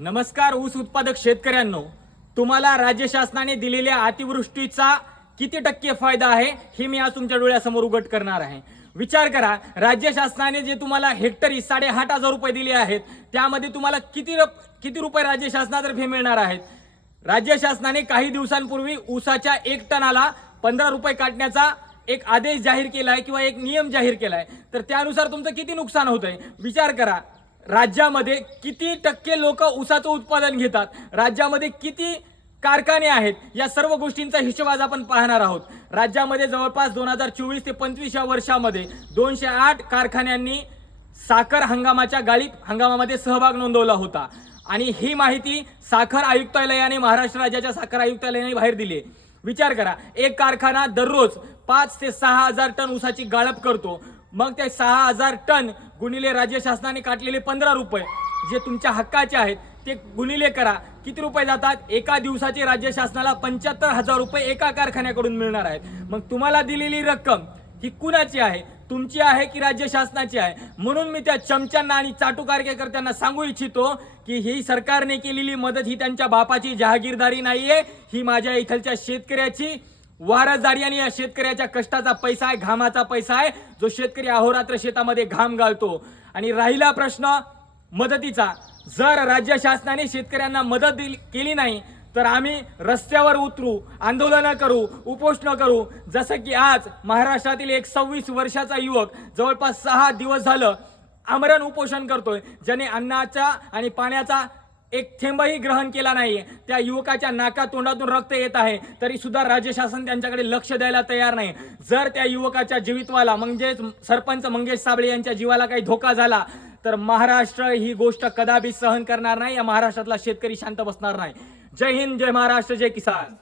नमस्कार ऊस उत्पादक शेतकऱ्यांनो, तुम्हाला राज्य शासनाने दिलेल्या अतिवृष्टीचा किती टक्के फायदा आहे हे मी आज तुमच्या डोळ्यासमोर उघड करणार आहे। विचार करा, राज्य शासनाने जे तुम्हाला हेक्टरी 8,500 रुपये दिले आहेत त्यामध्ये तुम्हाला किती रुपये राज्य शासनातर्फे मिळणार आहेत। राज्य शासनाने काही दिवसांपूर्वी ऊसाच्या 1 टनाला 15 रुपये काटण्याचा एक आदेश जाहीर केलाय किंवा एक नियम जाहीर केलाय, तर त्यानुसार तुमचं किती नुकसान होतंय विचार करा। राज्यामध्ये किती टक्के लोक ऊसाचं उत्पादन घेतात, राज्यामध्ये किती कारखाने आहेत, या सर्व गोष्टींचा हिशोब आज आपण पाहणार आहोत। राज्यामध्ये जवळपास 2024 ते 25 या वर्षामध्ये 208 कारखान्यांनी साखर हंगामाच्या गाळीप हंगामामध्ये सहभाग नोंदवला होता आणि ही माहिती साखर आयुक्तालयाने महाराष्ट्र राज्याच्या साखर आयुक्तालयाने बाहेर दिली। विचार करा, एक कारखाना दररोज 5 ते 6,000 टन ऊसाची गाळप करतो, मग ते 6,000 टन गुणिले राज्य शासनाने काटलेले 15 रुपये जे तुमच्या हक्काचे आहेत ते गुणिले करा, किती रुपये जातात। एका दिवसाचे राज्य शासनाला 75,000 रुपये एका कारखान्याकडून मिळणार आहेत। मग तुम्हाला दिलेली रक्कम ही कुणाची आहे, तुमची आहे की राज्य शासनाची आहे। म्हणून मी त्या चमच्यांना आणि चाटू कार्यकर्त्यांना सांगू इच्छितो की ही सरकारने केलेली मदत ही त्यांच्या बापाची जहागीरदारी नाहीये, ही माझ्या इथलच्या शेतकऱ्याची वारसदारी आणि या शेतकऱ्याच्या कष्टाचा पैसा आहे, घामाचा पैसा आहे, जो शेतकरी अहोरात्र शेतामध्ये घाम गाळतो। आणि राहिला प्रश्न मदतीचा, जर राज्य शासनाने शेतकऱ्यांना मदत केली नाही तर आम्ही रस्त्यावर उतरू, आंदोलन करू, उपोषण करू। जसं की आज महाराष्ट्रातील एक 26 वर्षाचा युवक जवळपास 6 दिवस झालं आमरण उपोषण करतोय, ज्याने अन्नाचा आणि पाण्याचा एक थेंबही ग्रहण केला नाहीये। त्या युवकाच्या नाका तोंडातून रक्त येत आहे, तरी सुद्धा राज्य शासन त्यांच्याकडे लक्ष द्यायला तयार नाही। जर त्या युवकाच्या जीवितवाला म्हणजे सरपंच मंगेश साबळे यांच्या जीवाला काही धोका झाला तर महाराष्ट्र ही गोष्ट कदापि सहन करणार नाही, या महाराष्ट्रातला शेतकरी शांत बसणार नाही। जय हिंद, जय महाराष्ट्र, जय किसान।